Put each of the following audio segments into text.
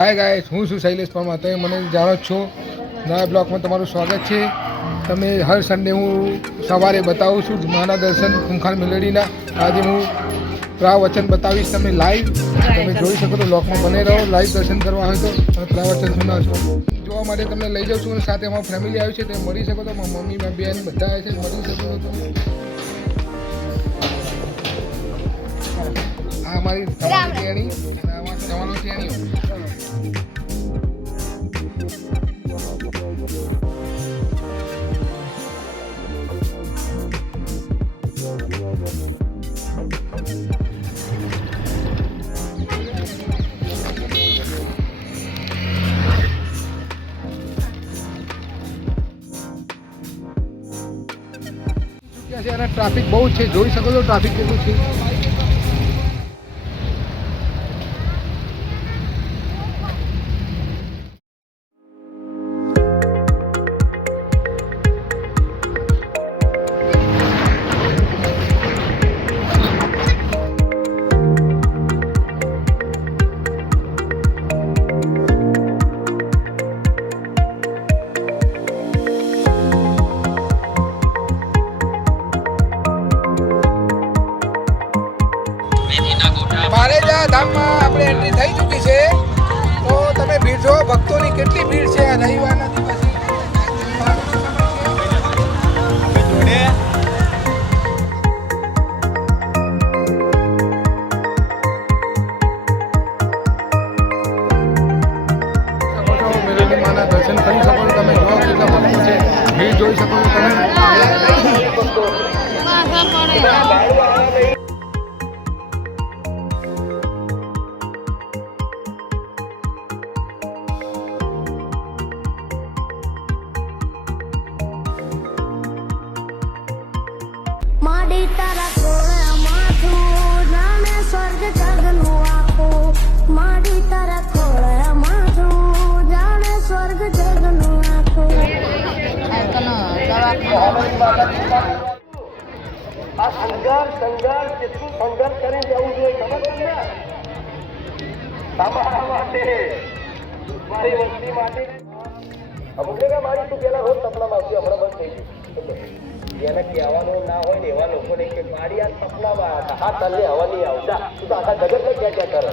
Hi guys, હું છું શૈલેષ પરમાર. તમે મને જાણો છો. નવા બ્લોગમાં તમારું સ્વાગત છે. તમે હર સન્ડે હું સવારે બતાવું છું માના દર્શન ખૂંખાર મેલડીના. આજે હું પ્રવચન બતાવીશ. તમે લાઈવ તમે જોઈ શકો તો બ્લોગમાં બને રહો. લાઈવ દર્શન કરવા હોય તો તમે પ્રવચન સુનાવશો. જોવા માટે તમને લઈ જાઉં છું અને સાથે અમારું ફેમિલી આવ્યું છે. તમે મળી શકો તો મમ્મી મારી બેન બધા આવે છે, મળી શકો તો. આ અમારી તેણી અને આમાં જવાનો તેણીઓ. અને ટ્રાફિક બહુ છે, જોઈ શકો છો ટ્રાફિક કેટલું છે. મારેજા ધામમાં આપણે એન્ટ્રી થઈ ચૂકી છે. તો તમે ભીડ જો, ભક્તોની કેટલી ભીડ છે આ રવિવારના દિવસે. મેલડી માના દર્શન કરી શકો છો તમે. જો કેટલા ભક્તો છે, ભીડ જોઈ શકો છો તમે. માડી તારા ખોળે માથું જાણે સ્વર્ગ જગનું આખું. માડી તારા ખોળે માથું જાણે સ્વર્ગ જગનું આખું. આ સંઘર્ષ કેટલું સંઘર્ષ કરીને જવું જોઈએ ખબર છે ને. તમારા માટે, મારી વસ્તી માટે. અમુક મારી તું પેલા રોજ સપનામાં આવતી, હમણાં બંધ થઈ ગયું. જેને કહેવાનું ના હોય ને એવા લોકોને કે મારી આ સપનામાં હતા. હા તને હવા નહીં આવતા, તું તો આખા જગતને ક્યાં કરે.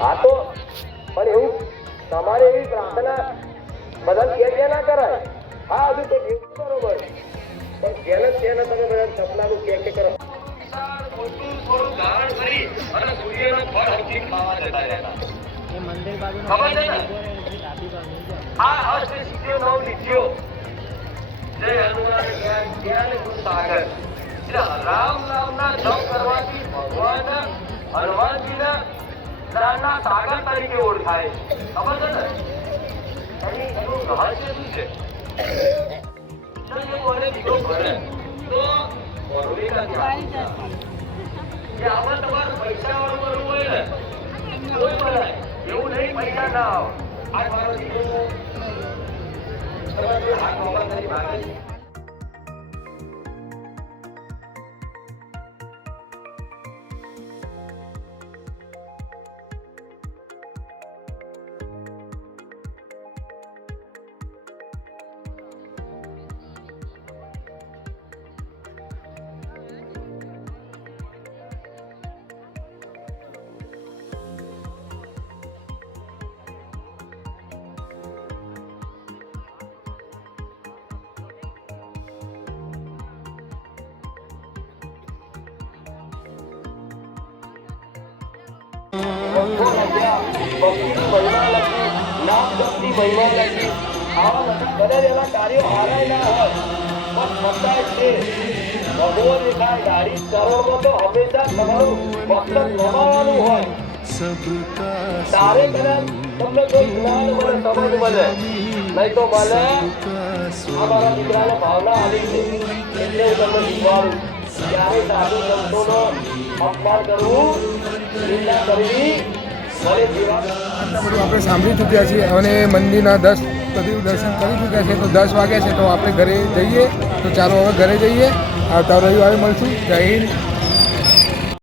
હા તો પણ એવું તમારે એવી પ્રાર્થના બધા ક્યાં ના કરાય. હા હજુ તો એવું બરોબર, પણ જેને તેને તમે બધા સપનાનું કે કરો. થોડું ધારણ કરી અને સૂર્યનો ફળ હજી ખાવા જતા રહેતા. ખબર છે ને? આ હસ્ત સીધો નવ લીધ્યો. જય હનુમાન જ્ઞાન ગુણ સાગર. એટલે રામ નામના જપ કરવાથી ભગવાન હનુમાનજીના જ્ઞાનના સાગર તરીકે ઓળખાય. ખબર છે ને? એનું રહસ્ય શું છે? બીજો ભણે તો આમાં તમારે પૈસા વાળું કરવું હોય ને કોઈ બનાય એવું નહીં. પૈસા ના આવે. આ મારો દીકરો હાથ મોબાઈલ કરી ભાગે. તારે કદાચ તમને કોઈ જ્ઞાન મળે, સમજ મળે, નહીં તો મળે. અમારા દીકરાને ભાવના આવી છે એટલે હું તમને શીખવાડું. ત્યારે સાધુ સંતોનો અપમાન કરવું, નિંદા કરવી. આપણે સાંભળી ચૂક્યા છીએ અને મંદિરના દર્શન કરી ચૂક્યા છે. તો 10 વાગ્યા છે તો આપણે ઘરે જઈએ. તો ચાલો હવે ઘરે જઈએ. આવતા રવિવારે મળશું. જય હિન્દ.